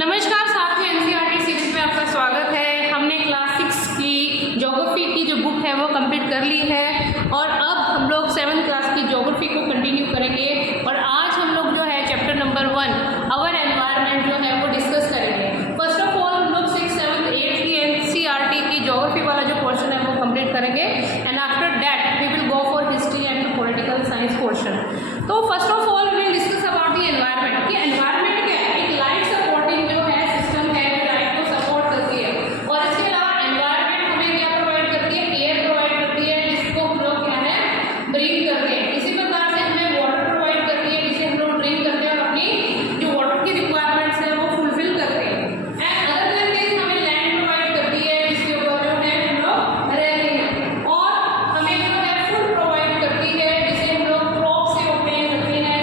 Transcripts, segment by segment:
नमस्कार साथियों, NCERT series में आपका स्वागत है। हमने क्लास 6 की ज्योग्राफी की जो बुक है वो कंप्लीट कर ली है और अब हम लोग 7th क्लास की ज्योग्राफी को कंटिन्यू करेंगे। और आज हम लोग जो है चैप्टर नंबर 1 आवर एनवायरनमेंट जो है वो डिस्कस करेंगे। फर्स्ट ऑफ ऑल हम लोग 6th 7th 8th की एनसीईआरटी की ज्योग्राफी वाला जो पोर्शन है वो कंप्लीट करेंगे and after that we will go for history and political science portion. तो first of all we will discuss about the environment कि एनवायरनमेंट क्या है। एक लाइफ सपोर्टिंग जो है सिस्टम है जो लाइफ को सपोर्ट करती है और इसके अलावा एनवायरनमेंट हमें क्या प्रोवाइड करती है, एयर प्रोवाइड करती है जिसको हम लोग क्या है ब्रीथ करते हैं। इसी प्रकार से हमें वाटर प्रोवाइड करती है जिसे हम लोग ड्रिंक करते हैं और अपनी जो वाटर की रिक्वायरमेंट्स है वो फुलफिल करते हैं। एंड अदर देन दिस हमें लैंड प्रोवाइड करती है जिसके ऊपर जो है हम लोग रहते हैं और हमें जो है फूड प्रोवाइड करती है जिसे हम लोग क्रॉप से ऑब्टेन करते हैं।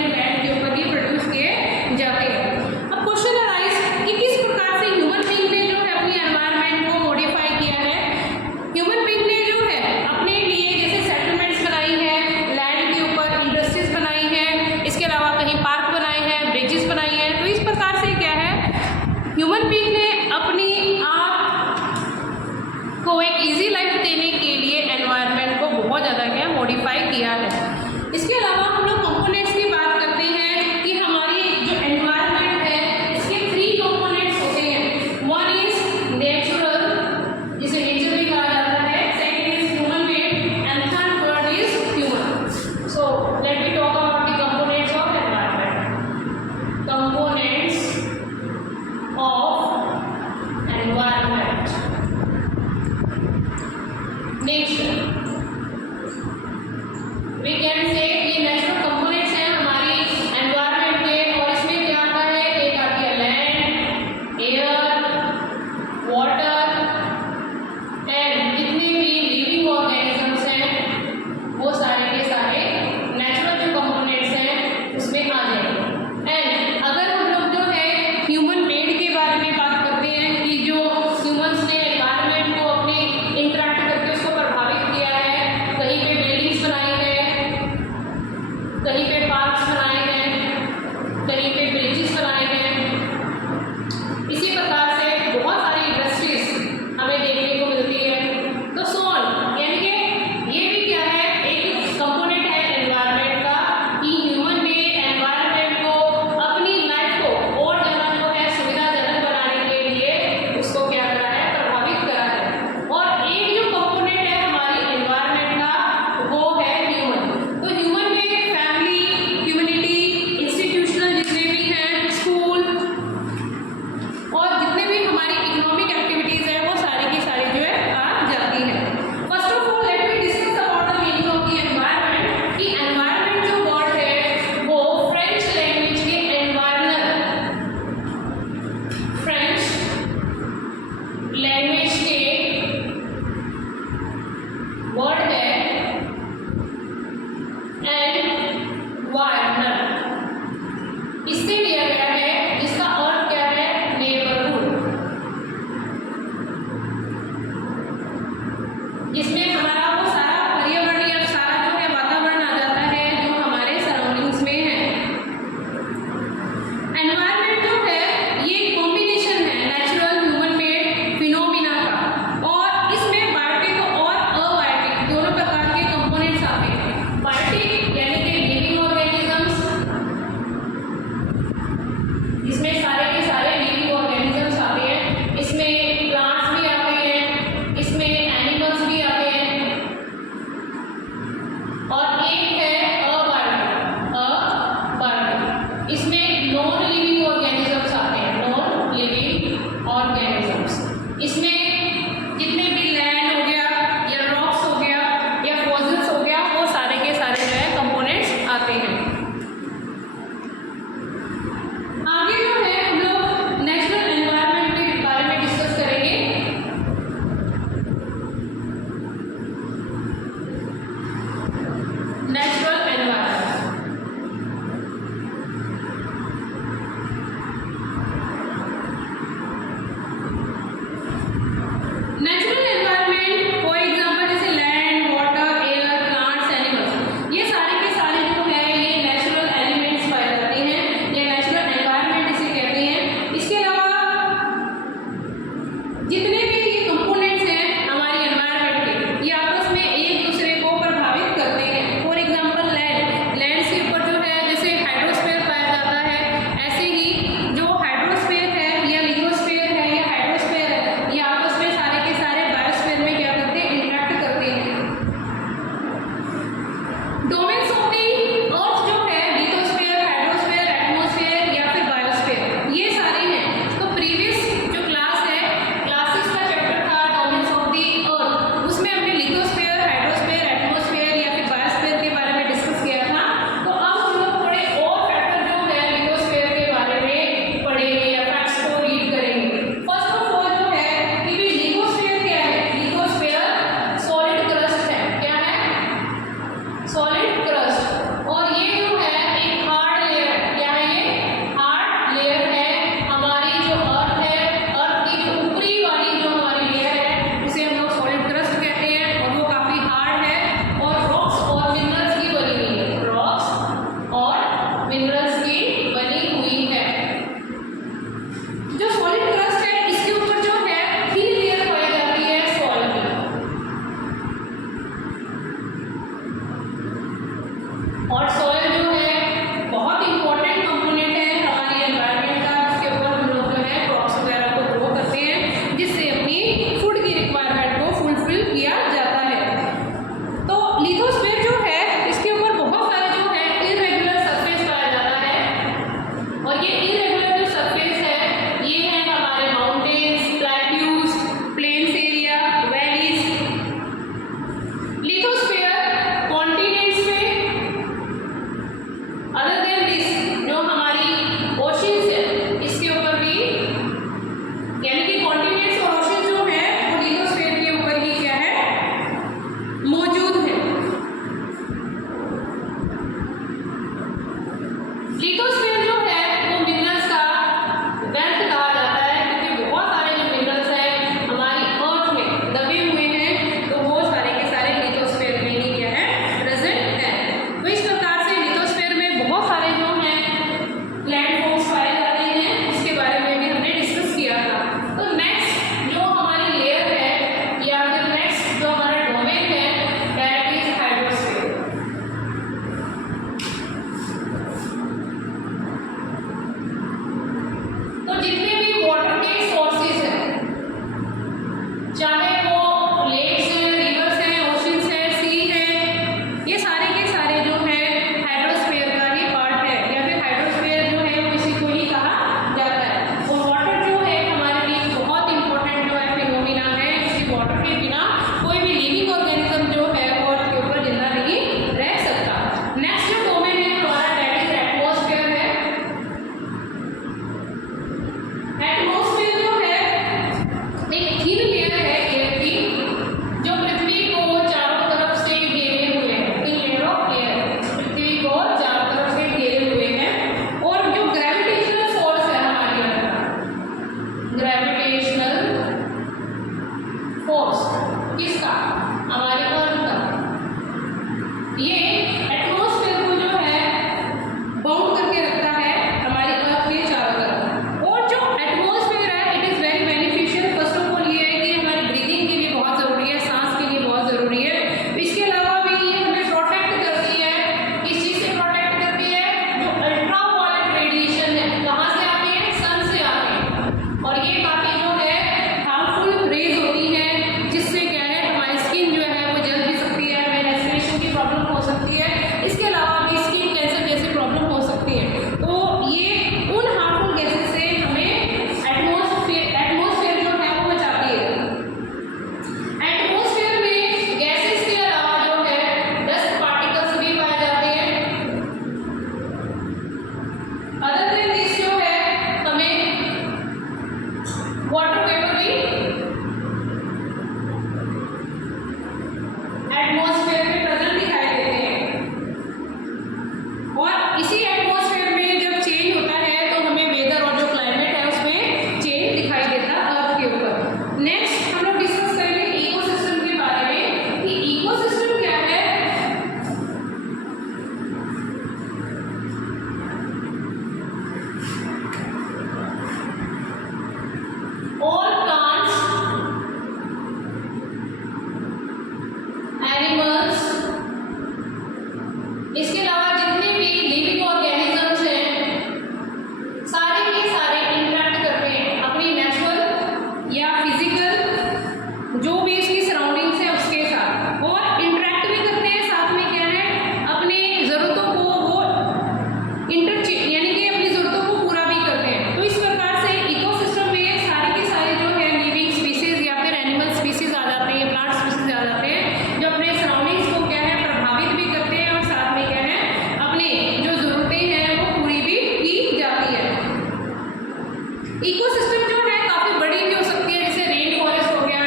इकोसिस्टम जो है काफ़ी बड़ी भी हो सकती है, जैसे रेन फॉरेस्ट हो गया,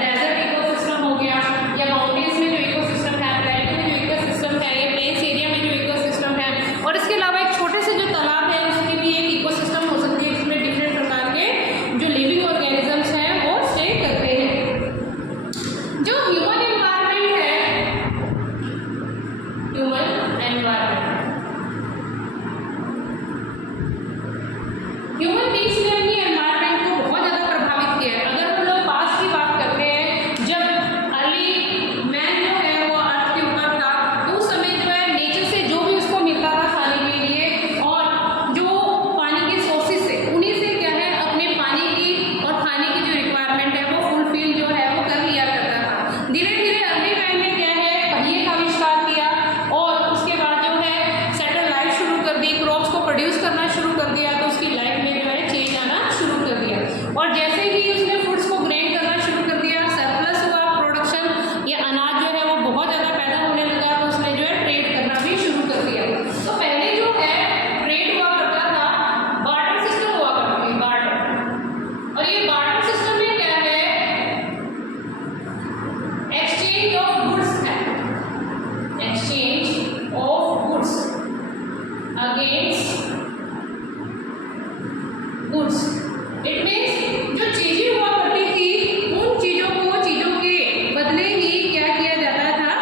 डेजर्ट इकोसिस्टम हो गया, या माउंटेन्स में जो इकोसिस्टम है, प्लेटो में जो इकोसिस्टम है, या प्लेन्स एरिया में जो इकोसिस्टम है, और इसके अलावा एक छोटे से जो तालाब है उसमें भी एक इकोसिस्टम हो सकती है, जिसमें डिफरेंट प्रकार के जो लिविंग ऑर्गेनिजम्स हैं वो स्टे करते हैं। जो ह्यूमन एनवायरनमेंट है, ह्यूमन एनवायरनमेंट, ह्यूमन बींग्स ने अपनी एनवायरनमेंट को बहुत ज़्यादा प्रभावित किया है। अगर हम लोग पास्ट की बात करते हैं, जब अर्ली मैन जो है वो अर्थ के ऊपर था, तो उस समय जो है नेचर से जो भी उसको मिलता था खाने के लिए, और जो पानी के सोर्सेज से, उन्हीं से क्या है अपने पानी की और खाने की जो रिक्वायरमेंट है वो फुलफिल जो है वो कर लिया करता था। धीरे धीरे अर्ली मैन ने क्या है पहिए का आविष्कार किया, और उसके बाद जो है सैटेलाइट शुरू कर दी, क्रॉप्स को प्रोड्यूस करना शुरू कर दिया, तो उसकी लाइफ में जो है चेंज आना शुरू कर दिया। और जैसे ही उसने फूड्स को ग्रेन करना शुरू कर दिया, सरप्लस हुआ, प्रोडक्शन या अनाज जो है वो बहुत ज़्यादा पैदा होने लगा, तो उसने जो है ट्रेड करना भी शुरू कर दिया। तो पहले जो है ट्रेड हुआ करता था, बार्टर सिस्टम हुआ करता था, बार्टर। और ये बार्टर सिस्टम में क्या है, एक्सचेंज ऑफ गुड्स है, exchange of goods against goods. It means जो चीजें हुआ करती थी, उन चीजों को चीजों के बदले ही क्या किया जाता था,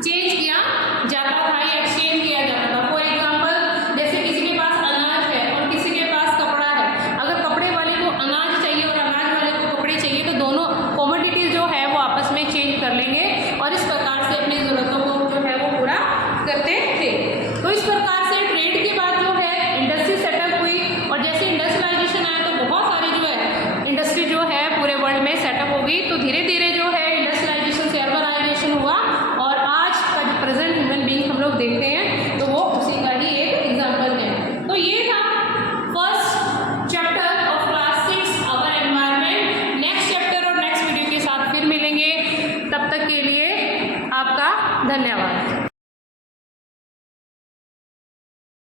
चेंज किया जाता था या एक्सचेंज किया जाता था। फॉर एग्जाम्पल, जैसे किसी के पास अनाज है और किसी के पास कपड़ा है, अगर कपड़े वाले को अनाज चाहिए और अनाज वाले को कपड़े चाहिए, तो दोनों कॉमोडिटीज जो है वो आपस में चेंज कर लेंगे, और इस प्रकार से अपनी ज़रूरतों को जो है वो पूरा करते थे। तो इस प्रकार से ट्रेड के बाद जो है इंडस्ट्री सेटअप हुई, और जैसे इंडस्ट्रियलाइजेशन आया तो बहुत सारी जो है इंडस्ट्री जो है पूरे वर्ल्ड में सेटअप हो गई। तो धीरे धीरे जो है इंडस्ट्रियलाइजेशन से अर्बनाइजेशन हुआ, और आज का जो प्रेजेंट ह्यूमन बीइंग हम लोग देखते हैं तो वो उसी का ही एक एग्जाम्पल है। तो ये था first chapter of class 6 our environment. Next chapter और नेक्स्ट वीडियो के साथ फिर मिलेंगे, तब तक के लिए आपका धन्यवाद।